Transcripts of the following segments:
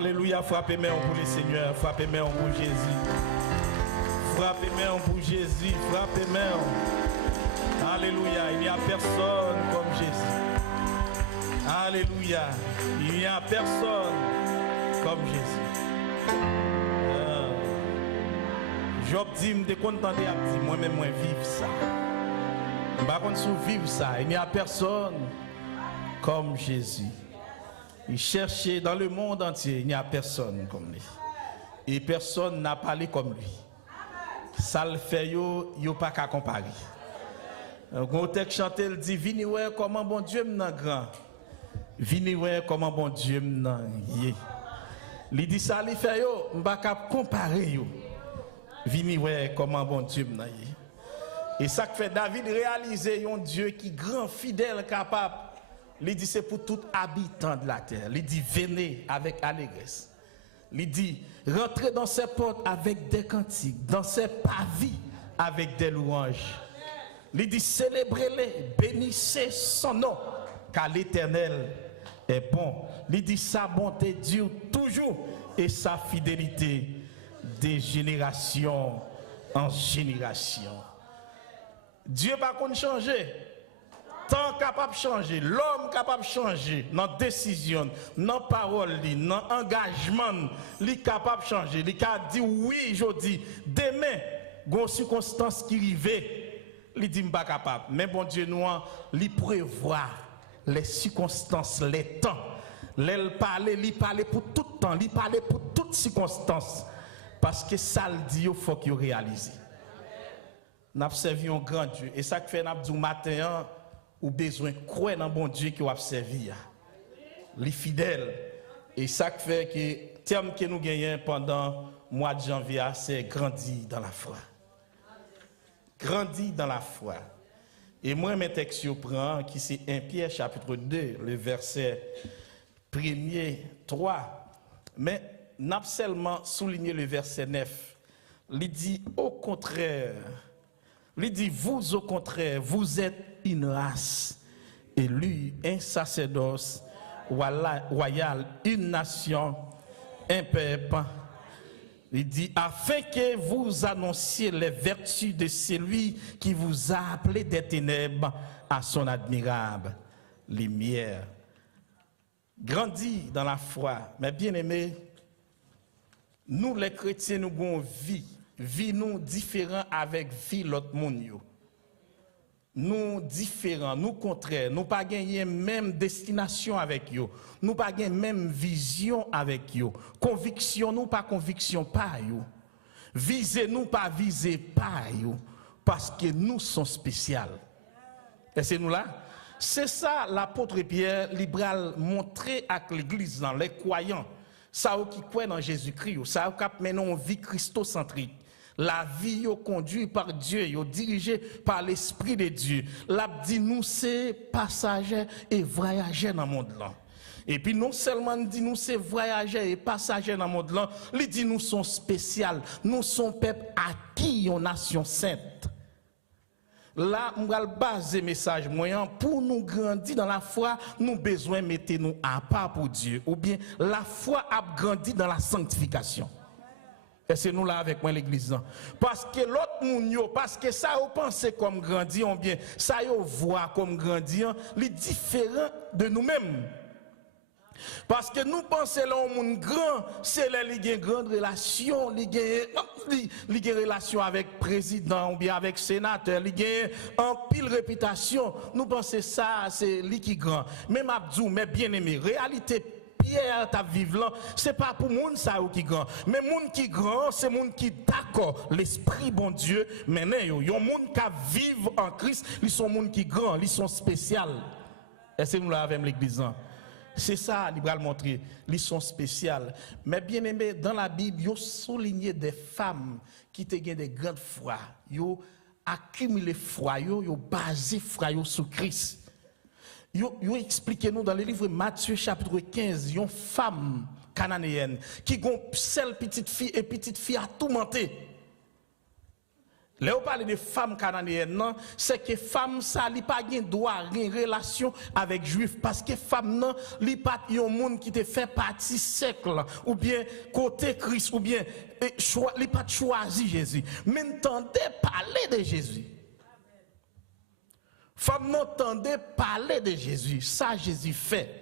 Alléluia, frappez main pour le Seigneur, frappez main pour Jésus. Frappez main pour Jésus, frappez main. Alléluia, il n'y a personne comme Jésus. Alléluia, il n'y a personne comme Jésus. Job dit, me décontenté à dire, moi-même, moi vivre ça. Par contre, si vivre ça, il n'y a personne comme Jésus. Il cherchait dans le monde entier, il n'y a personne comme lui. Et personne n'a parlé comme lui. Ça le fait, yo pas qu'à comparer. Quand texte chanté, il dit, vini ouais comment bon Dieu m'en grand. Vini ouais comment bon Dieu m'en yé. Il dit ça, il fait yo, m'pas qu'à comparer yo. Vini ouais comment bon Dieu m'en yé. Et ça que fait David réaliser un Dieu qui grand, fidèle, capable. Il dit c'est pour tout habitant de la terre. Il dit venez avec allégresse. Il dit rentrez dans ses portes avec des cantiques, dans ses parvis avec des louanges. Il dit célébrez-les, bénissez son nom, car l'Éternel est bon. Il dit sa bonté dure toujours et sa fidélité de génération en génération. Dieu va pas changer. Tant capable de changer, l'homme capable de changer, dans décision, dans parole, dans engagement, il est capable de changer. Il est capable de dire oui, je dis, demain, il y a une circonstance qui arrive, il dit pas capable. Mais bon Dieu, nous, il prévoit les circonstances, les temps. Il parle pour tout temps, il parle pour toutes circonstances. Parce que ça le dit, il faut qu'il réalise. Nous avons servi un grand Dieu. Et ça que fait, nous avons dit matin, ou besoin de croire dans bon Dieu qui a servi. Les fidèles. Et ça qui fait que le terme que nous gagnons pendant le mois de janvier, c'est grandir dans la foi. Grandir dans la foi. Et moi, mes textes, je prends, qui c'est 1 Pierre chapitre 2, le verset 1er, 3. Mais nous avons seulement souligné le verset 9. Il dit au contraire. Il dit vous au contraire, vous êtes une race élue, un sacerdoce royal, une nation, un peuple. Il dit afin que vous annonciez les vertus de celui qui vous a appelé des ténèbres à son admirable lumière. Grandis dans la foi, mais bien aimés, nous les chrétiens nous avons vie nous différent avec vie l'autre monde. Nous différents, nous contraires, nous pas gagner même destination avec eux. Nous pas gagner même vision avec eux. Conviction nous pas conviction pas eux. Viser nous pas viser pas eux parce que nous sommes spéciaux. Et c'est nous là. C'est ça l'apôtre Pierre libéral montré à l'église dans les croyants. Ça qui croient dans Jésus-Christ, ça qui mène une vie christocentrique. La vie est conduite par Dieu, est dirigée par l'Esprit de Dieu. L'a dit nous c'est passagers et voyageurs dans le monde là. Et puis non seulement dit nous c'est voyageurs et passagers dans le monde là, il dit nous sommes spéciaux, nous sommes peuple acquis en nation sainte. Là, on va baser message moyen pour nous grandir dans la foi, nous besoin mettre nous à part pour Dieu ou bien la foi a grandi dans la sanctification. Et c'est nous là avec moi l'église. Parce que l'autre monde, parce que ça vous pensez comme grandir, ou bien ça vous voit comme grandir, les différent de nous-mêmes. Parce que nous pensons là au monde grand, c'est là qui a une grande relation, qui a relation avec président ou bien avec sénateur, qui a en pile réputation. Nous pensons ça c'est lui qui grand. Même Abdou, mais bien aimé, réalité Pierre ta vivant, c'est pas pour monde ça qui grand, mais monde qui grand, c'est monde qui d'accord l'esprit bon Dieu maintenant yo monde qui vivent en Christ, ils sont monde qui grand, ils sont spécial. Et c'est nous là avec l'église. C'est ça, il va le montrer. Ils sont spéciales. Mais bien aimé, dans la Bible, ils ont souligné des femmes qui ont des grandes foi. Ils ont accumulé foi, ils ont basé foi sur Christ. Ils ont expliqué nous dans le livre Matthieu chapitre 15, une femme cananéenne qui a une seule petite fille et petite fille à tourmenter. Là, on parle de femmes cananéennes, c'est que femme ça n'a pas de droit en relation avec juif parce que femme non, li pas un monde qui te fait partie siècle ou bien côté Christ ou bien li pas choisi Jésus. Mais entendez parler de Jésus. Femme n'entendait parler de Jésus, ça Jésus fait.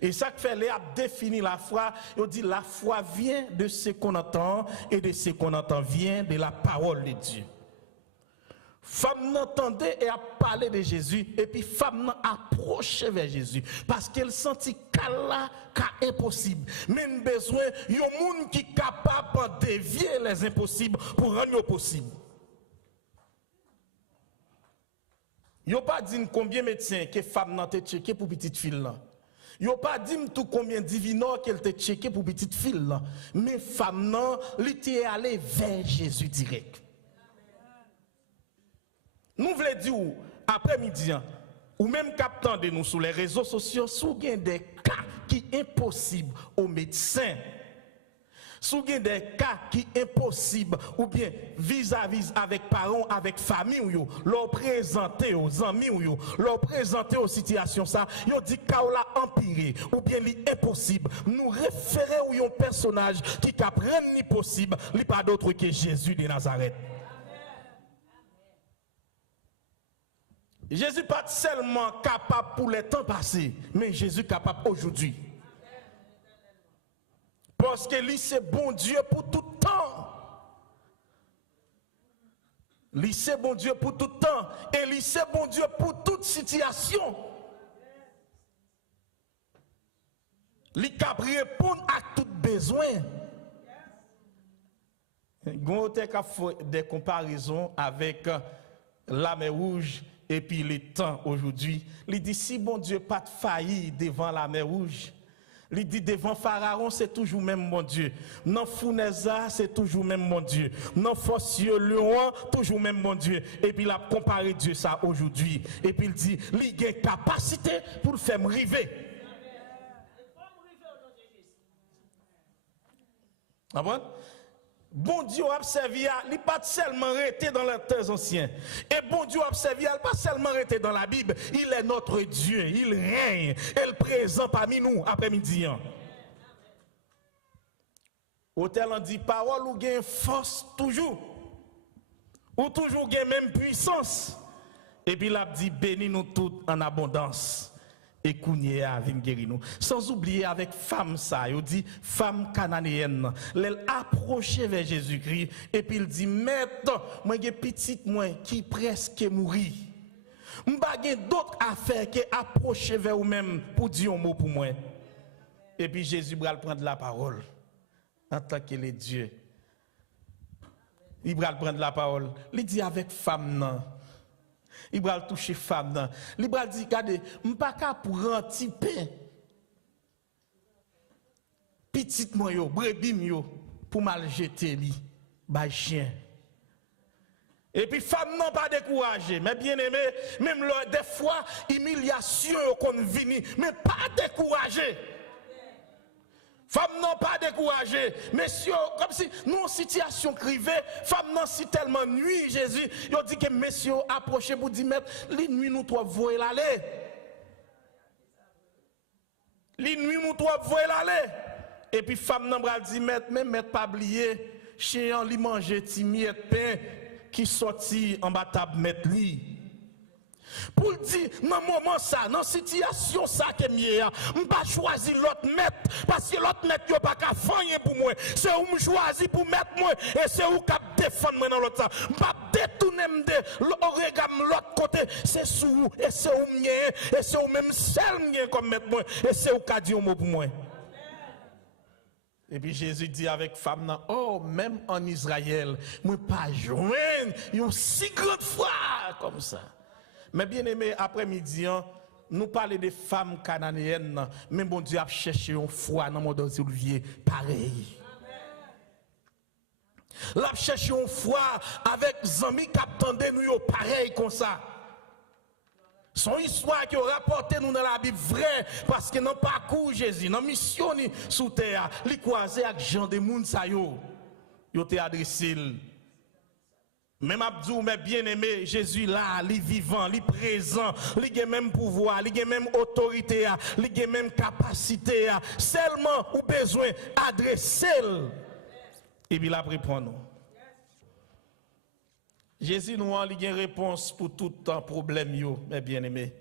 Et ça que fait, il a défini la foi, il dit la foi vient de ce qu'on entend et de ce qu'on entend vient de la parole de Dieu. Femme n'entendait et a parlé de Jésus et puis femme n'a approché vers Jésus parce qu'elle sentit qu'Allah est impossible. Même besoin d'un monde qui est capable de dévier les impossibles pour rendre possible. Yo pas dit combien de médecins que femme n'a été checké pour petite fille là. Yo pas dit tout combien de divineurs qu'elle t'a checké pour petite fille là. Mais femme n'a était allée vers Jésus direct. Nous voulons dire après-midi ou même captant de nous sur les réseaux sociaux sous des cas qui sont impossibles aux médecins. Sous des cas qui sont impossibles ou bien vis-à-vis avec parents, avec famille ou leur présenter aux amis ou leur présenter aux situations ça, yo dit ka la empiré ou bien l'impossible. Nous référer ou un personnage qui apprend l'impossible, li pas d'autre que Jésus de Nazareth. Jésus n'est pas seulement capable pour les temps passés, mais Jésus est capable aujourd'hui. Parce que lui, c'est bon Dieu pour tout temps. Lui, c'est bon Dieu pour tout temps. Et lui, c'est bon Dieu pour toute situation. Lui, qui répond à tout besoin. On a des comparaisons avec la mer Rouge. Et puis le temps aujourd'hui, il dit si bon Dieu pas de failli devant la mer Rouge, il dit devant Pharaon c'est toujours même mon Dieu, dans Founesa c'est toujours même mon Dieu, dans Fossieux Lion toujours même mon Dieu. Et puis il a comparé Dieu ça aujourd'hui. Et puis il dit il a une capacité pour le faire arriver. Ah bon? Bon Dieu a servi, il n'est pas seulement resté dans les temps anciens. Et bon Dieu a servi, il n'est pas seulement resté dans la Bible. Il est notre Dieu, il règne, il est présent parmi nous après-midi. Autel on dit parole ou gain force toujours. Ou toujours gain même puissance. Et puis il a dit bénis nous toutes en abondance. Et kounye a vin guérir nous. Sans oublier avec femme ça, il dit femme cananéenne, elle approché vers Jésus-Christ et puis il dit maître, moi j'ai petite moi qui presque mourir. M'pa gen d'autres affaires que approcher vers vous même pour dire un mot pour moi. Et puis Jésus va prendre la parole en tant que le Dieu. Il va prendre la parole. Il dit avec femme non. Il va toucher femme. Il va dire, regardez, je ne suis pas pour rentrer pain. Petite moi, brebis, pour mal jeter li, bah chien. Et puis, femme non pas découragée, mais bien aimé, même des fois, humiliation qu'on vient, mais pas découragée. Femme non pas découragée, messieurs, comme si nous en situation privée, femme non si tellement nuit Jésus, il dit que messieurs approchez pour dire mettre les nuits nous trois voyer l'aller. Les nuits nous trois voyer l'aller. Et puis femme non bral dit mettre même mettre pas oublier chien li manger ti miette pain qui sorti en bas table mettre li. Pour dire, dans le moment ça, dans la situation ça que je ne pas choisir l'autre maître, parce que l'autre maître n'a pas qu'à faire pour moi. C'est où je choisis pour mettre moi, et c'est où je défendre moi dans l'autre ça. Je ne pas détourner de l'autre côté, c'est sous et c'est où je et c'est où même seul comme mettre moi, et c'est où je dis un mot pour moi. Et puis Jésus dit avec femme, oh, même en Israël, je ne pas joindre une si grande foi comme ça. Mais bien aimé, après-midi, nous parlons des femmes cananéennes, mais bon Dieu a cherché une foi dans le monde Olivier pareil. L'a cherché une foi avec des amis qui attendaient nous pareil comme ça. Son histoire qui a rapporté nous dans la Bible vraie, parce que dans le parcours Jésus, dans la mission sous terre, il croisé avec Jean de Mounsayo, il a adressé. Même Abdou, mais bien aimé, Jésus là, il vivant, il présent, il a même pouvoir, il a même autorité, il a même capacité. Seulement, ou besoin adresser. Et puis il a pris pour nous. Jésus nous a une réponse pour tout temps problème, mes bien-aimés.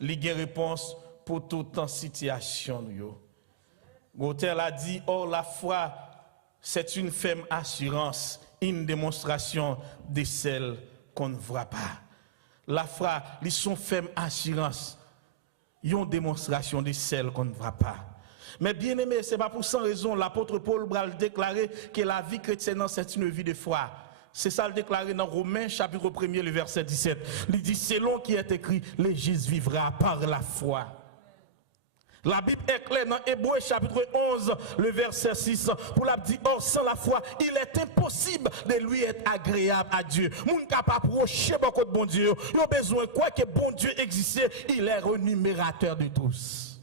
Il a une réponse pour tout temps situation. L'auteur a dit, oh la foi, c'est une ferme assurance, une démonstration de celle qu'on ne voit pas. La foi, ils sont ferme assurance, une démonstration de celle qu'on ne voit pas. Mais bien aimé, ce n'est pas pour sans raison l'apôtre Paul a déclaré que la vie chrétienne, c'est une vie de foi. C'est ça le déclaré dans Romains chapitre 1er, le verset 17. Il dit, selon qui est écrit, le juste vivra par la foi. La Bible est claire dans Hébreux chapitre 11, le verset 6, pour la dire, or sans la foi, il est impossible de lui être agréable à Dieu. Moun capable approcher beaucoup de bon Dieu. Il a besoin quoi que bon Dieu existait, il est renumérateur de tous.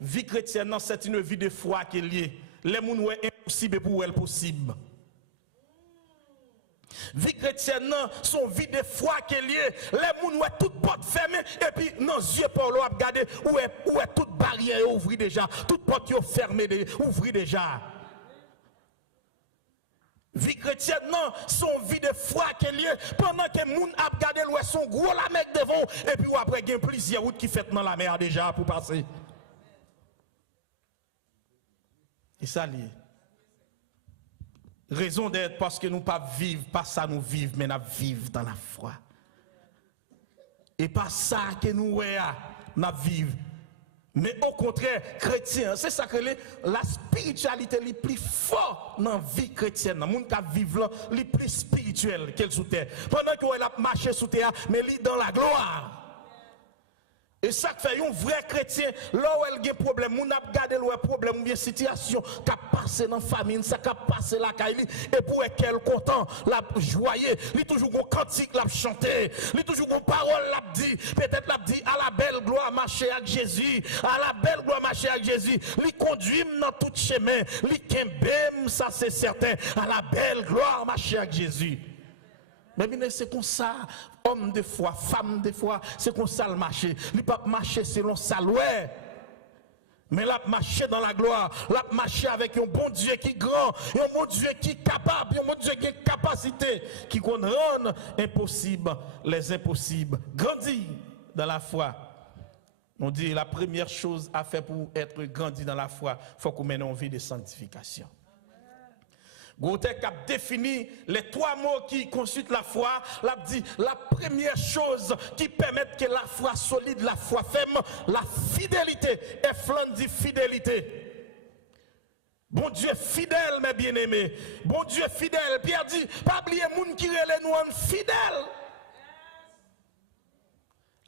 Vie chrétienne, c'est une vie de foi qui est liée. Les moun ouais impossible pour elle possible. Vie chrétienne, son vie de foi qui est liée. Les moun ouais toute porte fermée et puis nos yeux pour l'eau regarder où est toute barrière ouvrie déjà, toute porte fermée ouvrie déjà. Vie chrétienne, son vie de foi qui est liée. Pendant que moun a regardé l'ouest son gros la mec devant et puis après il y a plusieurs routes qui fait dans la mer déjà pour passer. Et ça lié. Raison d'être parce que nous pas vivre, pas ça nous vivre, mais nous vivre dans la foi. Et pas ça que nous vivre. Mais au contraire, chrétien, c'est ça que la spiritualité est plus forte dans la vie chrétienne. Les gens qui vivent là, les plus spirituel qu'elle sous terre. Pendant qu'elle a marché sous terre, mais elle est dans la gloire. Et ça fait un vrai chrétien, là où il y a un problème, on a regardé le problème, ou bien situation qui a passé dans la famille, ça qui a passé la caille, et pour qu'elle content, la joyeux, il toujours un cantique, la chanter, il toujours une parole, la dit, peut-être la dit à la belle gloire marcher avec Jésus, à la belle gloire marcher avec Jésus, il conduit dans tout chemin, il kembem, ça c'est certain, à la belle gloire marcher avec Jésus. Mais c'est comme ça, homme de foi, femme de foi, c'est comme ça le marché. Il ne peut pas marcher selon sa loi. Mais il a marché dans la gloire, il a marché avec un bon Dieu qui est grand, un bon Dieu qui est capable, un bon Dieu qui a une capacité, qui rend impossible les impossibles. Grandis dans la foi. On dit la première chose à faire pour être grandi dans la foi, il faut qu'on mène une vie de sanctification. Gautek a défini les trois mots qui constituent la foi. L'a dit la première chose qui permet que la foi solide, la foi ferme, la fidélité. Et Flan dit fidélité. Bon Dieu fidèle, mes bien-aimés. Bon Dieu fidèle. Pierre dit, pas oublier moun qui relève nous fidèle.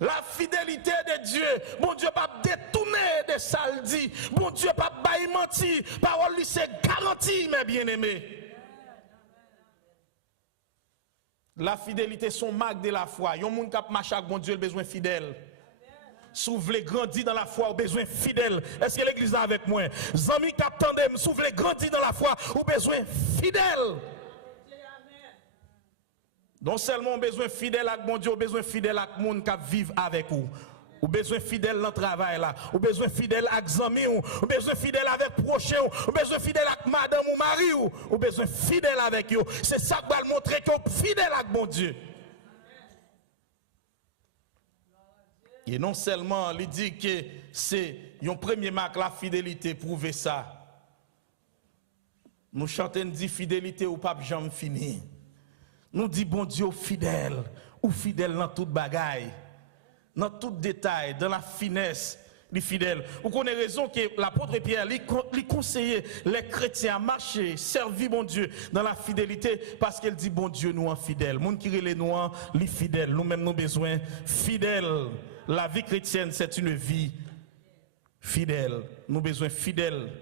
La fidélité de Dieu, bon Dieu pas détourner de ça le dit, bon Dieu pas bailler mentir, parole lui c'est garanti mes bien-aimés. La fidélité son marque de la foi. Yon moun k'ap marche avec bon Dieu le besoin fidèle. Si vous voulez grandir dans la foi, vous besoin fidèle. Est-ce que l'église est avec moi? Zami k'ap tandem, si vous voulez grandir dans la foi, vous besoin fidèle. Non seulement on besoin fidèle avec mon Dieu, on besoin fidèle avec monde qui vivent avec vous. Ou besoin fidèle dans le travail là, ou besoin fidèle avec amis, ou besoin fidèle avec prochain, ou besoin fidèle avec madame ou mari, ou besoin fidèle avec eux. C'est ça qui va montrer que vous fidèle avec mon Dieu. Et non seulement il dit que c'est un premier marque la fidélité, prouver ça. Nous chantons dit fidélité ou pas jamais fini. Nous dit bon Dieu fidèle, ou fidèle dans toute bagaille, dans tout détail, dans la finesse, les fidèles. Vous connaissez raison que l'apôtre Pierre lui conseillait les chrétiens à marcher, servir bon Dieu dans la fidélité, parce qu'il dit bon Dieu nous en fidèles. Moun qui relève nous en les fidèles, nous-mêmes nous besoin fidèles. La vie chrétienne c'est une vie fidèle. Nous besoin fidèles.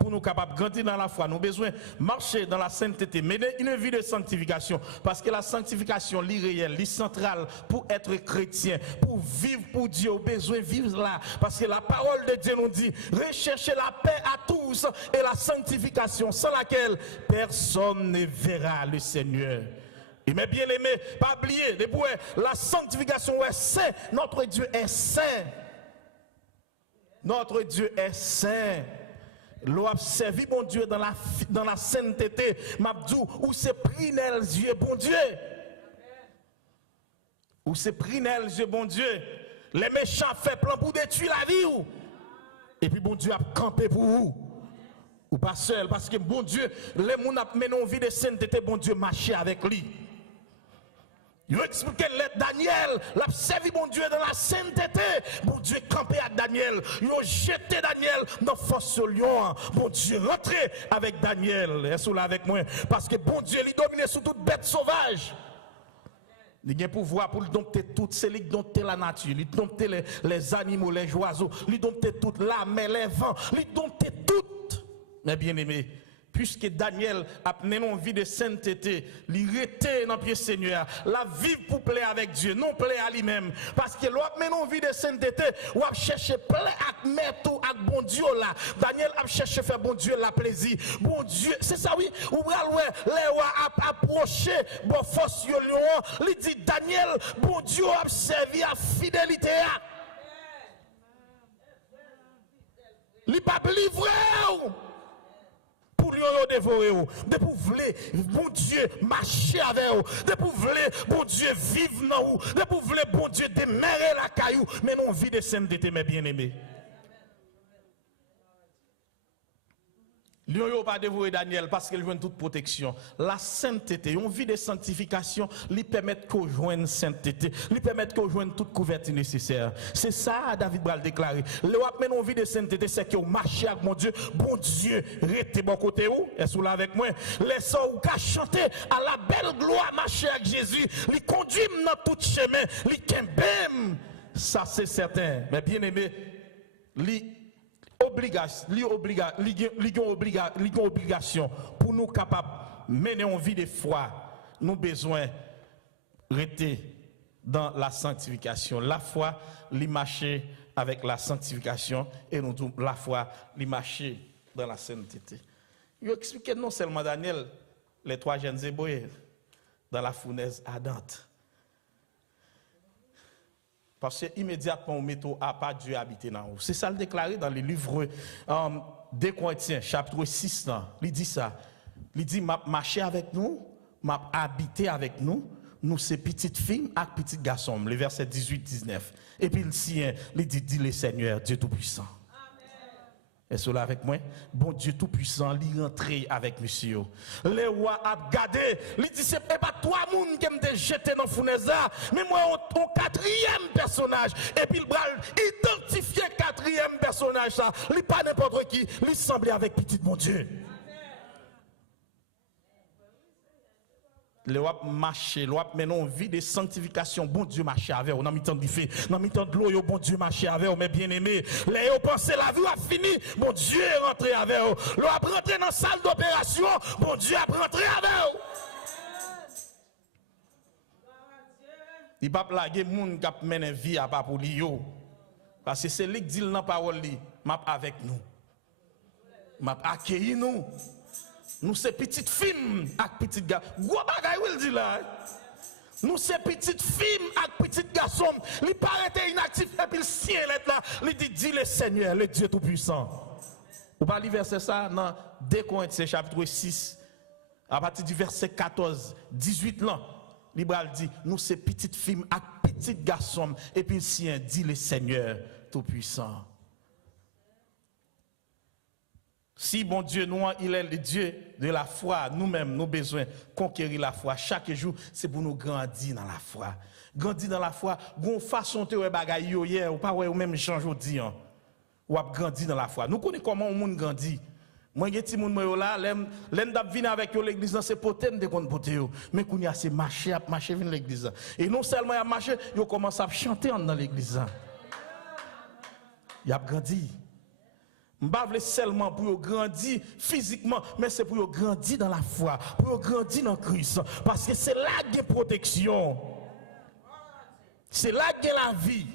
Pour nous capables de grandir dans la foi, nous avons besoin de marcher dans la sainteté, mener une vie de sanctification, parce que la sanctification, l'irréel, centrale pour être chrétien, pour vivre pour Dieu, besoin de vivre là, parce que la parole de Dieu nous dit, recherchez la paix à tous sang et la sanctification sans laquelle personne ne verra le Seigneur. Et mes bien-aimés, pas oublier, depuis la sanctification est saint, notre Dieu est saint. Notre Dieu est saint. L'on a servi bon Dieu dans la sainteté, m'abdou, où c'est pris dans les yeux, bon Dieu. Où c'est pris dans les yeux, bon Dieu. Les méchants font plan pour détruire la vie. Et puis bon Dieu a campé pour vous. Ou pas seul, parce que bon Dieu, les gens qui mené une vie de sainteté, bon Dieu marchait avec lui. Il explique Daniel, l'a servi bon Dieu dans la sainteté. Bon Dieu campé avec Daniel. Il a jeté Daniel dans la force lion. Bon Dieu rentré avec Daniel. Est-ce là avec moi? Parce que bon Dieu, il domine sur toute bête sauvage. Il a un pouvoir pour dompter tout, c'est lui qui dompter la nature, il dompter les animaux, les oiseaux, il dompter toute la mer, les vents, il dompter tout. Mais bien aimé, puisque Daniel a mené une vie de sainteté, il était dans le pied Seigneur, la vie pour plaire avec Dieu, non plaire à lui-même. Parce que l'on mené une vie de sainteté, on a cherché plaire avec mettre avec bon Dieu là. Daniel a cherché faire bon Dieu la plaisir. Bon Dieu, c'est ça oui, ou les a approché bon force lion, il dit Daniel, bon Dieu a servi à fidélité. Il pas livré. Pour lui dévorer, de pour vouloir, bon Dieu, marcher avec vous, de pour vouloir, bon Dieu, vivre dans vous, de pour vouloir, bon Dieu, démarrer la caillou, mais non, vie de sainteté, mes bien-aimés. Lui n'a pas dévoré Daniel parce qu'il joue toute protection. La sainteté, une vie de sanctification, lui permet qu'on joigne sainteté, lui permet qu'on joigne toute couverture nécessaire. C'est ça David Bral déclaré. Le wap men une vie de sainteté, c'est que vous marchez avec mon Dieu, restez bon côté où? Est-ce là avec moi? Laissez ou qu'à chanter à la belle gloire, marcher avec Jésus, lui conduit dans tout chemin, lui kembem. Ça c'est certain. Mais bien aimé, lui obligation pour nous capables de mener une vie de foi. Nous avons besoin de rester dans la sanctification. La foi, lui marcher avec la sanctification et nous la foi, lui marcher dans la sainteté. Il explique non seulement Daniel, les trois jeunes hébreux dans la fournaise ardente. Parce que immédiatement, on met à pas Dieu habiter dans vous. C'est ça le déclaré dans le livre 2 Corinthiens, chapitre 6. Il dit ça. Il dit, m'a marché avec nous, m'a habité avec nous, nous ces petites filles et petits garçons. Le verset 18-19. Et puis il dit le Seigneur, Dieu Tout-Puissant. Est-ce là avec moi? Bon Dieu Tout-Puissant, il rentré avec monsieur. Les rois a gardé, il dit c'est pas toi moun qui me jeté dans fournaise mais moi on quatrième personnage et puis il va identifier quatrième personnage ça, il pas n'importe qui, il semblait avec petit mon Dieu. Le wap marcher, le wap maintenant vie de sanctification, bon Dieu marcher avec vous, dans mi temps de fait, dans mi temps de l'eau, bon Dieu marcher avec vous, mes bien-aimés. Les vous pensez la vie a fini, bon Dieu est rentré avec vous. Le wap rentré dans la salle d'opération, bon Dieu a rentré avec vous. Il va plaguer moun qui mène vie à pas pour lui parce que c'est lui qui dit dans la parole li, m'a avec nous. M'a accueilli nous. Nous c'est petites filles avec petits gars. Gros bagay will dit là. Nous c'est petites filles avec petits garçons. Li paraît inactif et puis le ciel est là. Il dit le Seigneur, le Dieu tout-puissant. Vous parlez verset ça dans 2 Corinthiens chapitre 6 à partir du verset 14, 18 là. Libral dit nous c'est petites filles avec petits garçons et puis le ciel dit le Seigneur tout-puissant. Si bon Dieu, nous, il est le Dieu de la foi, nous-mêmes, nous avons besoin de conquérir la foi. Chaque jour, c'est pour nous grandir dans la foi. Grandir dans la foi, gon façon de faire bagaille hier, ou pas ou même change aujourd'hui. Ou ap grandir dans la foi. Nous connaissons comment on monde grandit. Moi, j'ai ti moun là, l'aime d'ap venir avec l'église, c'est potente de kon pote yo. Mais qu'on y a c'est marcher venir l'église. Et non seulement y a marché, yo commence à chanter dans l'église. Y a grandi. M'bavle seulement pour grandir physiquement, mais c'est pour grandir dans la foi, pour grandir dans Christ. Parce que c'est là qu'il y a protection. C'est là qu'il y a la vie.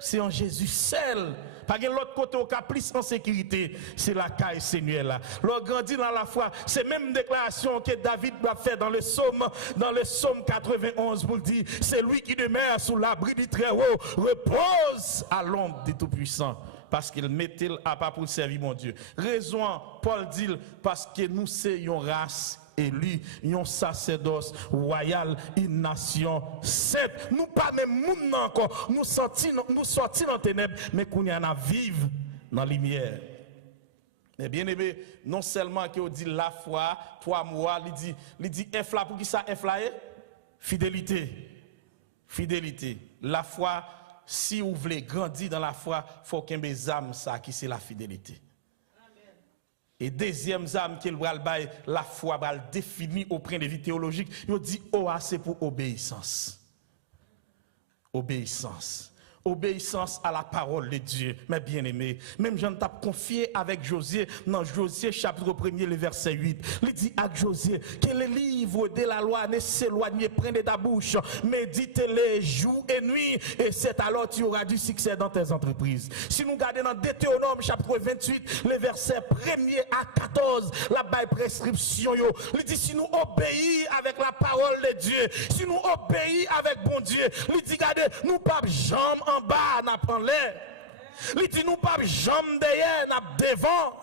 C'est en Jésus seul. Pas de l'autre côté au cas plus en sécurité, c'est la caille Seigneur là. L'on grandit dans la foi, c'est même déclaration que David doit faire dans le psaume 91 pour dire, c'est lui qui demeure sous l'abri du Très-Haut, repose à l'ombre du Tout-Puissant. Parce qu'il mettait à part pour servir mon Dieu. Raison, Paul dit, parce que nous sommes une race élue, un sacerdoce royal, une nation sainte. Nous pas même monde encore, nous sortis dans les ténèbres, mais qu'on y en a vivre dans la lumière. Mais bien aimé, non seulement qu'on dit la foi, 3 mois, il dit F là pour qui ça F là est? Fidélité. Fidélité. La foi. Si vous voulez grandir dans la foi, il faut qu'il y ait des âmes, ça, qui c'est la fidélité. Amen. Et deuxième âme qui va la foi, va le définir au point de vue théologique, il dit, c'est pour obéissance. Obéissance. Obéissance à la parole de Dieu, mes bien-aimés. Même Jean t'a confié avec Josué, dans Josué chapitre 1er, le verset 8. Il dit à Josué que les livres de la loi ne s'éloignent point de ta bouche, médite-les jour et nuit, et c'est alors tu auras du succès dans tes entreprises. Si nous regardons dans Deutéronome chapitre 28, le verset 1er à 14, la baille prescription, il dit si nous obéissons avec la parole de Dieu, si nous obéissons avec bon Dieu, il dit regardez, nous pas jamais en bas, n'a pas l'air. Il dit nous pas jambe derrière, n'a devant.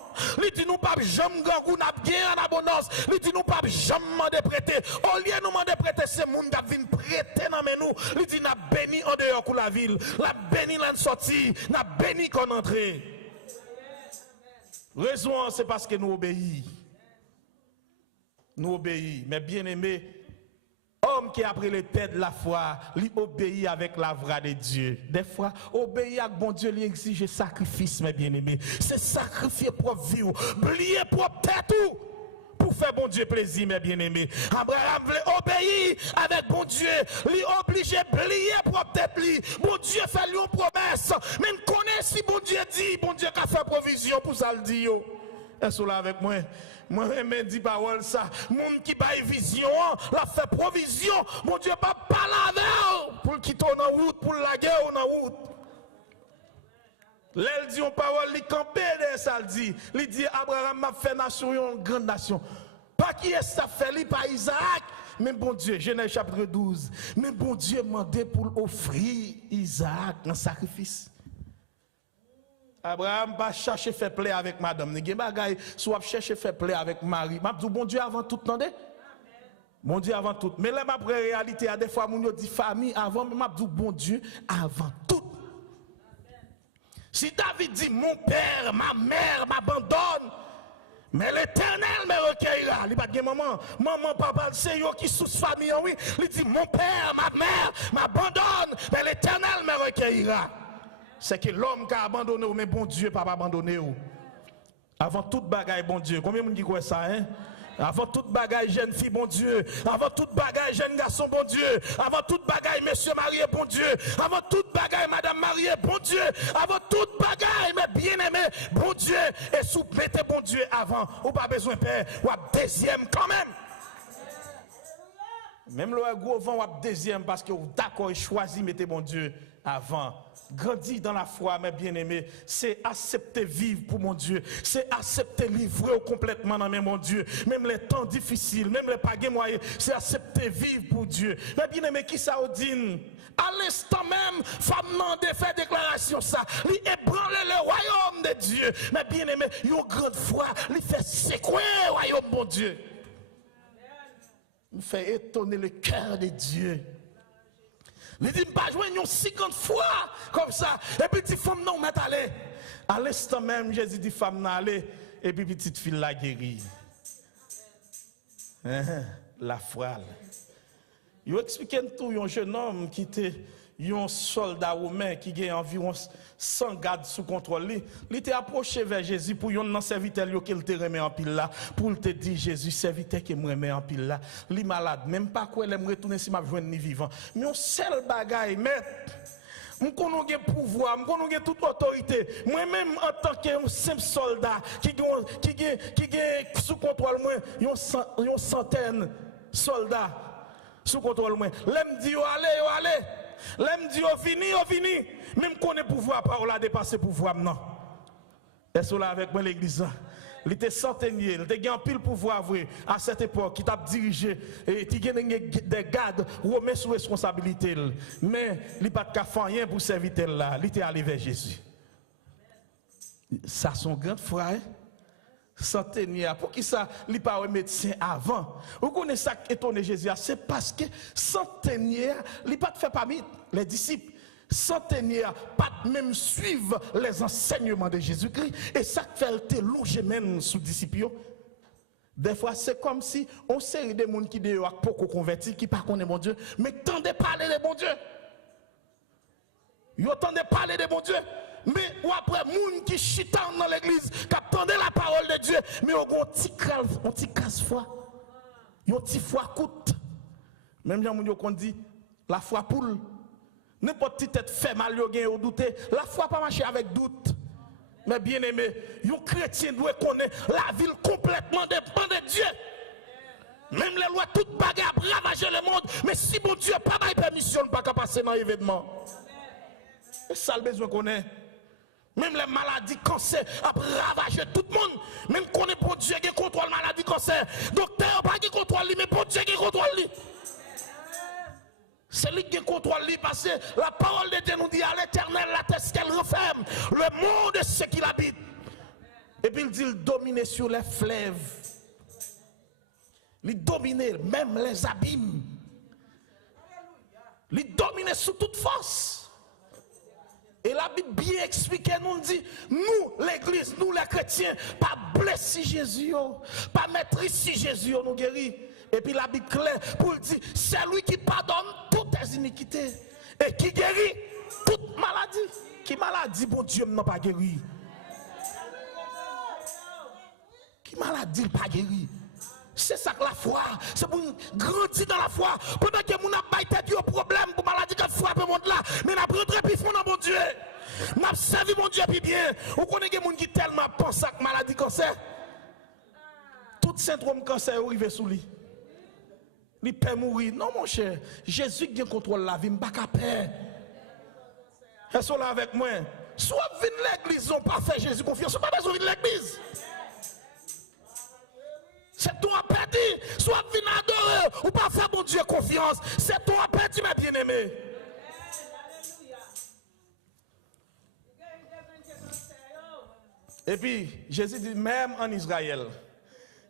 Il dit nous pas jambe gangou, n'a bien en abondance. Il dit nous pas jambe demander prêter. Au lieu de nous demander prêter, c'est monde qui vient prêter dans nous. Il dit n'a béni en dehors pour la ville, n'a béni l'en sortie, n'a béni qu'on entre. Raison c'est parce que nous obéissons. Nous obéissons, mais bien aimé. Homme qui après le père de la foi, lui obéit avec la voix de Dieu. Des fois, obéir à bon Dieu lui exige sacrifice, mes bien-aimés. C'est sacrifier pour vivre, oublier pour tête pour faire bon Dieu plaisir, mes bien-aimés. Abraham voulait obéir avec bon Dieu, lui obligé plier pour tête lui. Bon Dieu fait lui une promesse, mais ne connaît si bon Dieu dit, bon Dieu qui a fait provision pour ça le dire. Est-ce là avec moi? Moi, je dis parole ça. Monde qui baille vision, la fait provision. Mon Dieu, pas parler pour quitter en route, pour la guerre en route. L'elle dit une parole, il campé de ça, il dit Abraham m'a fait nation, une grande nation. Pas qui est ça fait, lui, pas Isaac. Mais bon Dieu, Genèse chapitre 12. Mais bon Dieu m'a demandé pour offrir Isaac en sacrifice. Abraham va chercher faire plaisir avec madame. Il bagay soit chercher faire plaisir avec Marie. M'a dit bon Dieu avant tout, attendez. Bon Dieu avant tout. Mais là ma réalité a des fois mon dit famille avant mais m'a dit bon Dieu avant tout. Si David dit mon père, ma mère m'abandonne, mais l'Éternel me recueillera. Il va dire maman, papa, c'est eux qui sous famille oui. Il dit mon père, ma mère m'abandonne, mais l'Éternel me recueillera. C'est que l'homme qui a abandonné, mais bon Dieu pas abandonné. Avant toute bagaille, bon Dieu. Combien de monde qui croit ça, hein? Avant toute bagaille, jeune fille, bon Dieu. Avant toute bagaille, jeune garçon, bon Dieu. Avant toute bagaille, monsieur marié, bon Dieu. Avant toute bagaille, madame mariée, bon Dieu. Avant toute bagaille, mes bien-aimés, bon Dieu. Et sous mettez bon Dieu avant. Ou pas besoin de père, ou à deuxième quand même. Même le gros vent, ou à deuxième parce que vous d'accord, choisi, mettez bon Dieu avant. Grandir dans la foi, mes bien-aimés, c'est accepter vivre pour mon Dieu. C'est accepter livrer complètement dans mon Dieu. Même les temps difficiles, même les pas moyens, c'est accepter vivre pour Dieu. Mes bien-aimés, qui ça dit? À l'instant même, femme n'a fait déclaration ça. Il ébranle le royaume de Dieu. Mes bien-aimés, il y a une grande foi, il fait secouer le royaume de mon Dieu. Il fait étonner le cœur de Dieu. Il dit, pas jouer 50 fois comme ça. Et puis, petite femme, non, mais allez. À l'instant même, Jésus dit, femme, allez. Et puis, petite fille, la guérie. La foi. Il explique tout, un jeune homme qui était un soldat romain qui a environ 100 gardes sous contrôle. Il était approché vers Jésus pour un serviteur qu'il te remet en pile là. Pour te dire, Jésus, serviteur qui me remet en pile là. Il est malade, même pas quoi il aime retourner si m'a joindre ni vivant. Mais un seul bagaille, mais je connais le pouvoir, je connais toute autorité. Moi-même, en tant que simple soldat qui est sous contrôle, une centaine de soldats sous contrôle. L'aime dit, allez. L'aime dit, on fini. Même qu'on est pouvoir, pas, on a dépassé pouvoir, non. Est-ce que là avec moi l'église? Il était centenier, il était en pile pouvoir à cette époque, qui t'a dirigé, et qui a des gardes, remet sous responsabilité. Mais il n'a pas de faire rien pour servir là, il était allé vers Jésus. Ça, son grand frère, centenier, pour qui ça, il n'est pas un médecin avant. Vous connaissez ça qui étonne Jésus, c'est parce que centenier, il n'a pas fait parmi les disciples. Centenaire, pas même suivre les enseignements de Jésus-Christ. Et ça fait le longer même sous disciples. Des fois, c'est comme si on série des gens qui sont beaucoup convertis, qui ne connaissent pas mon Dieu, mais tendez parler de mon Dieu. Ils tendez parler de mon Dieu. Mais ou après, les gens qui chitant dans l'église, qui attendent la parole de Dieu, mais ils ont un petit casse-foi. Ils ont un petit foi coûte. Même les gens qui dit la foi poule. N'importe qui tête fait mal, ou douter. La foi pas marcher avec doute. Mais bien aimé, un chrétien doit connaître la ville complètement dépend de Dieu. Même les lois, toutes bagarres ravager le monde. Mais si bon Dieu pas de permission, pas passer dans l'événement. C'est ça le besoin qu'on est. Même les maladies, cancer, ravager tout le monde. Même qu'on est bon Dieu qui contrôle maladie, cancer. Docteur, pas qui contrôle lui, mais bon Dieu qui contrôle lui. C'est lui qui contrôle lui parce que la parole de Dieu nous dit à l'éternel la terre qu'elle referme, le monde est ce qu'il habite. Et puis il dit il domine sur les fleuves. Il domine même les abîmes. Il domine sous toute force. Et la Bible bien expliquée nous dit, nous l'église, nous les chrétiens, pas blesser Jésus, pas mettre ici Jésus, nous guérir. Et puis la Bible claire pour dire, c'est lui qui pardonne toutes les iniquités et qui guérit toute maladie. Qui maladie, bon Dieu, n'a pas guéri? Qui maladie, pas guéri? C'est ça que la foi, c'est pour grandir dans la foi. Pendant que mon a tête du problème pour maladie qui frappe le monde là, mais n'a rentré plus fond dans mon Dieu. N'a servi mon Dieu plus bien. Vous connaissez des gens qui tellement pensent que maladie cancer. Tout syndrome cancer arrive sous lui. Il peut mourir. Non, mon cher. Jésus qui contrôle la vie, je ne suis pas peur. Est-ce que là avec moi? Soit venir l'église, on pas fait Jésus confiance, pas besoin de l'église. C'est toi perdu. Soit venir adorer, ou pas faire mon Dieu confiance. C'est toi perdu, mes bien-aimés. Et puis, Jésus dit, même en Israël,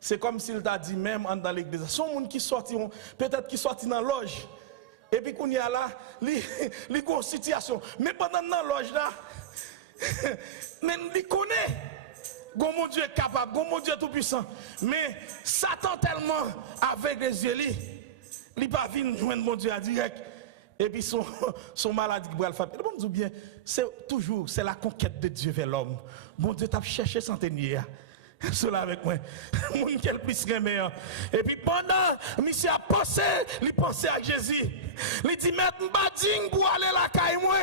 c'est comme s'il t'a dit, même dans l'église, son monde qui sortit, peut-être qui sortit dans la loge, et puis qu'on y a là, les grosses situations. Mais pendant la loge là, il connaît, mon Dieu est capable, mon Dieu est tout puissant. Mais Satan tellement avec les yeux, il ne va pas venir joindre mon Dieu à direct. Et puis son maladie qui va le faire. Bon, dis bien, c'est toujours la conquête de Dieu vers l'homme. Bon Dieu t'a cherché centenier. Cela avec moi. Mon quel plus meilleur. Et puis pendant, monsieur a pensé, il pensait à Jésus. Il dit, mais m'bading pour aller la caille moi.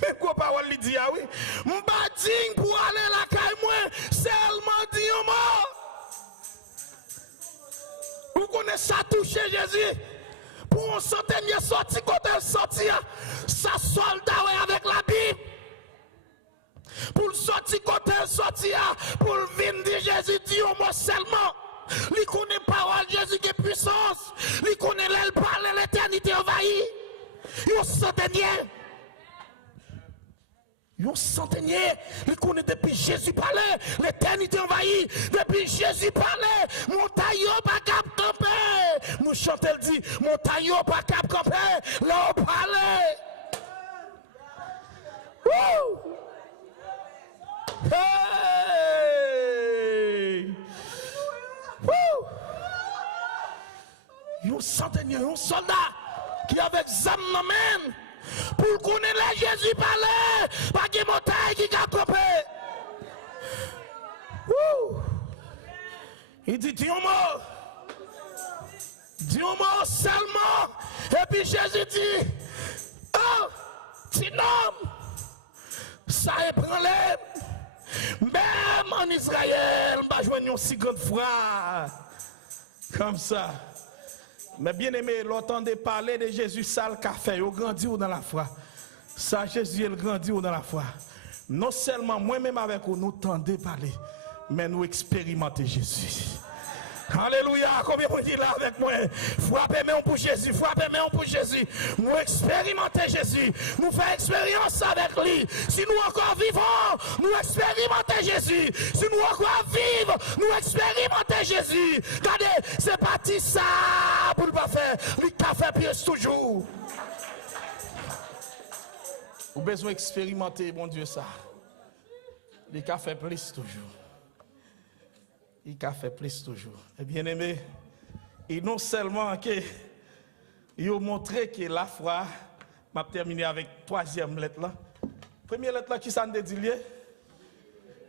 Mais quoi parole il dit, ah oui. M'bading pour aller la caille moi. Seulement dit un mot. Vous connaissez ça toucher Jésus? Pour un centenier sorti, quand elle sortit, sa soldat avec la Bible. Pour le sortir, quand elle sortit, pour le venir de Jésus, dit au mot seulement. Il connaît la parole Jésus qui est puissance. Il connaît l'aile parle, l'éternité envahie. Il est centenier. Un centenier, il connaît depuis Jésus parlait, l'éternité envahie, depuis Jésus parlait, montagne pas cap camper. Nous chantons, elle dit, montagne pas cap camper, là on parlait. Hey! Woo! Un centenier, un soldat qui avec zam dans main. Pour connaître la Jésus parler, pas de montagne qui a coupé. Il dit, dis un mot seulement. Et puis Jésus dit, oh, Tinom, ça est problème. Même en Israël, on va joindre une si grande foi. Comme ça. Mais bien aimé, l'entendez parler de Jésus, ça le café, il grandit dans la foi. Ça, Jésus, il grandit dans la foi. Non seulement moi-même avec vous, nous tendez parler, mais nous expérimentons Jésus. Alléluia, combien vous dites là avec moi? Frappez-moi pour Jésus, frappez-moi pour Jésus. Nous expérimentons Jésus, nous faisons expérience avec lui. Si nous encore vivons, nous expérimentons Jésus. Si nous encore vivons, nous expérimentons Jésus. Regardez, c'est parti ça pour le pas faire. Lui qui a fait pièce toujours. Vous avez besoin d'expérimenter, mon Dieu, ça. Lui qui a fait plus toujours. Il a fait plus toujours. Et bien aimé, et non seulement que il a montré que la foi, m'a terminé avec troisième lettre là. Première lettre là qui ça nous dit lié?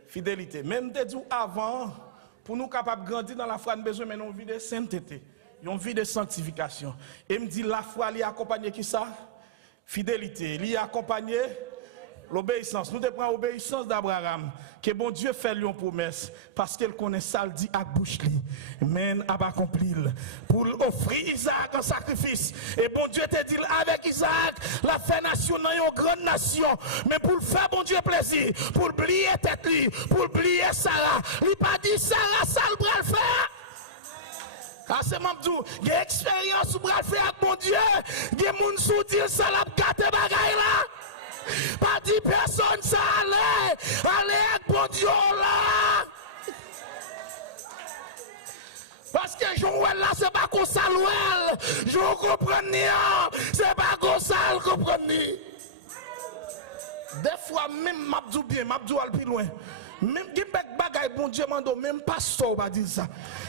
Fidélité. Même te dit avant, pour nous capables de grandir dans la foi, nous avons besoin d'une vie de sainteté, une vie de sanctification. Et me dit la foi, il accompagné qui ça? Fidélité. Il accompagné l'obéissance. Nous devons prendre l'obéissance d'Abraham. Que bon Dieu fait lui une promesse. Parce qu'il connaît ça, il dit à bouche li. Mais à accomplir. Pour offrir Isaac en sacrifice. Et bon Dieu te dit avec Isaac, la fait nation dans une grande nation. Mais pour le faire, bon Dieu plaisir. Pour oublier tête li. Pour oublier Sarah. Il pas dit Sarah, ça le bras le faire. Ah, c'est Mabdou, il y a expérience sur le faire avec mon Dieu. Il y a des gens qui disent ça, la gâte bagaille là. Pas dit personne ça allez avec bon Dieu là. Parce que Joël là, c'est pas comme ça l'ouel. Je comprends ni, c'est pas comme ça le comprendre ni. Des fois, même Mabdou bien, Mabdou al plus loin. Même qui bagaille bon Dieu mando, même pasteur va dire ça.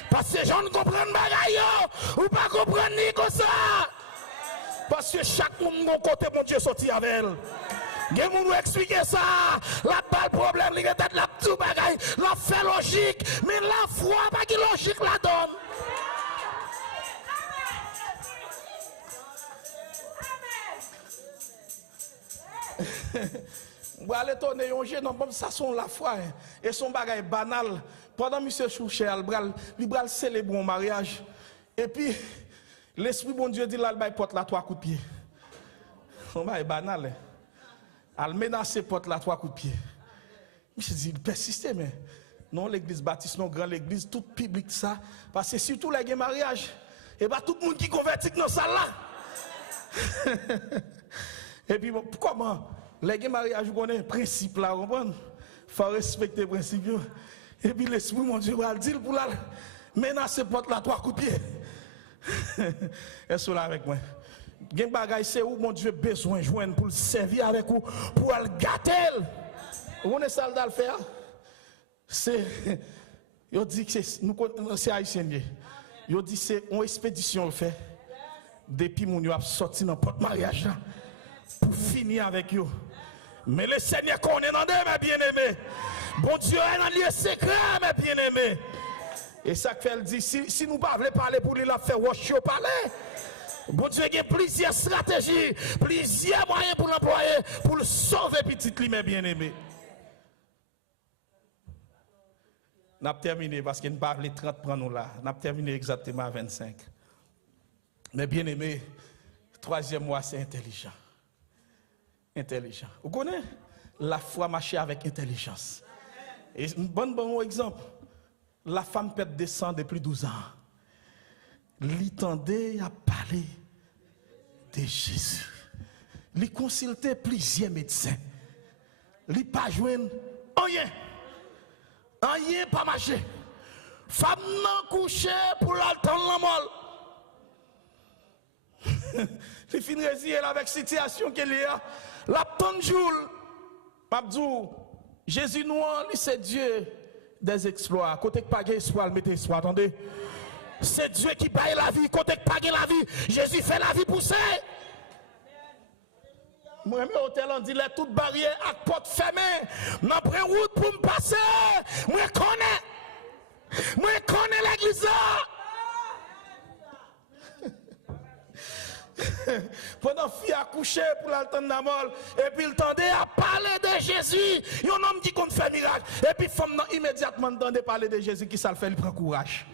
Parce que les gens ne comprennent bagaille ou pas comprendre ni comme ça. Parce que chaque monde de côté mon Dieu sorti avec elle. Il y a nous expliquer ça. La pas le problème, il y a peut-être la tout bagaille, la fait logique, mais la foi pas qui logique la donne. Vous allez tourner un jeune homme, ça son la foi et son bagaille banal. Pendant monsieur Chouché, il va célébrer un mariage. Et puis, l'esprit bon Dieu dit là, il porte la 3 coups de pied. Son bagaille banal. Elle menace porte la 3 coups de pied. Je dis, il persiste, mais non, l'église baptiste, non, grande l'église, tout public ça. Parce que surtout les mariages, et bien tout le monde qui convertit dans ça là. Et puis, comment? Les mariages, vous connaissez le principe là, vous comprenez? Il faut respecter le principe. Et puis l'esprit, mon Dieu, va le dire pour la menacer porte la 3 coups de pied. Est-ce là avec moi? Gen bagay c'est où mon Dieu besoin joindre pour le servir avec vous, pour le gâter. Vous connaissez ça le faire? C'est, il dit que c'est haïtien. Il dit c'est une expédition fait. Depuis mon a sorti dans porte mariage pour finir avec vous. Mais le Seigneur connaît dans mes bien-aimés. Bon Dieu est dans lieu secret, mes bien-aimés. Et ça fait dit si nous ne pouvons pas parler pour lui, il a fait wash au palais. Bon Dieu a plusieurs stratégies, plusieurs moyens pour l'employer, pour le sauver petit lui, mes bien-aimés. Nous avons terminé parce qu'il ne parle pas 30 pour nous là. Nous avons terminé exactement à 25. Mais bien-aimés, troisième mois, c'est intelligent. Intelligent. Vous connaissez? La foi marcher avec intelligence. Et un bon exemple. La femme peut descendre depuis 12 ans. L'entendait à parler de Jésus. Il consultait plusieurs médecins. Il pas joindre rien. Rien pas marché. Femme non couché pour l'attendre la molle. Il finit avec la situation qu'il y a. La tant jour. Mabdou, Jésus noir, c'est Dieu des exploits. Côté que pas espoir, mettez espoir. Attendez. C'est Dieu qui paye la vie. Côté que pas la vie, Jésus fait la vie pousser. Moi, mes hôtels, on dit les toutes barrières à porte fermée. N'a pris route pour me passer. Moi, je connais l'église. Pendant fille a couché pour l'attendre la mort, et puis il tendait à parler de Jésus. Il y a un homme qui compte faire miracle. Et puis femme immédiatement tendait à parler de Jésus, qui ça le fait, il prend courage.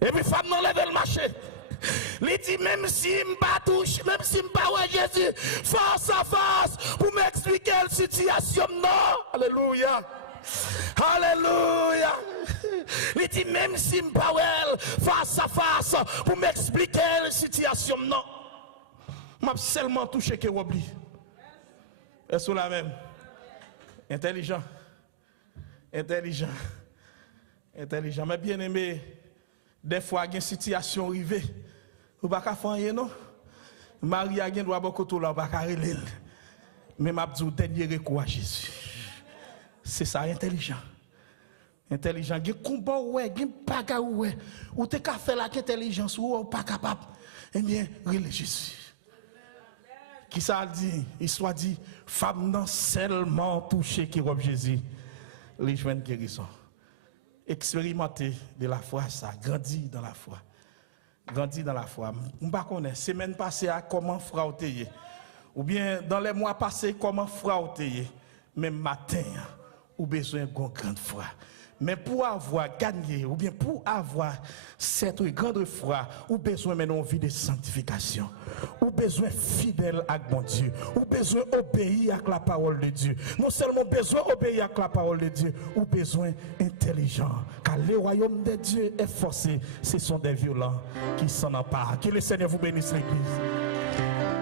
Et puis femme non lève le marché. Il dit même si je pas touche, même si je pas ouais Jésus face à face pour m'expliquer la situation non. Alléluia. Alléluia. Il dit même si je pas ouais face à face pour m'expliquer la situation non. M'a seulement touché que oublie. Est-ce la même? Intelligent. Intelligent. Intelligent. Mais bien aimé, des fois, il y a une situation arrivée. Vous ne pouvez pas faire rien, non? Marie a un droit beaucoup de là, vous ne pouvez pas faire. Mais je dis, dernier recours à Jésus. C'est ça, intelligent. Intelligent. Il y a un combat, il y a un bagarre, ou tu n'as pas fait l'intelligence, ou tu n'es pas capable. Eh bien, relève Jésus. Qui ça dit? Il soit dit, femme non seulement touchée qui robe Jésus, les joints de guérison. Expérimenter de la foi, ça, grandit dans la foi. Grandit dans la foi. Je ne sais pas, semaine passée, comment frauter. Ou bien, dans les mois passés, comment frauter. Même matin, ou besoin d'une grande foi. Mais pour avoir gagné, ou bien pour avoir cette grande foi, ou besoin maintenant une vie de sanctification, ou besoin fidèle avec mon Dieu, ou besoin obéir à la parole de Dieu. Non seulement besoin obéir à la parole de Dieu, ou besoin intelligent. Car le royaume de Dieu est forcé, ce sont des violents qui s'en emparent. Que le Seigneur vous bénisse l'Église.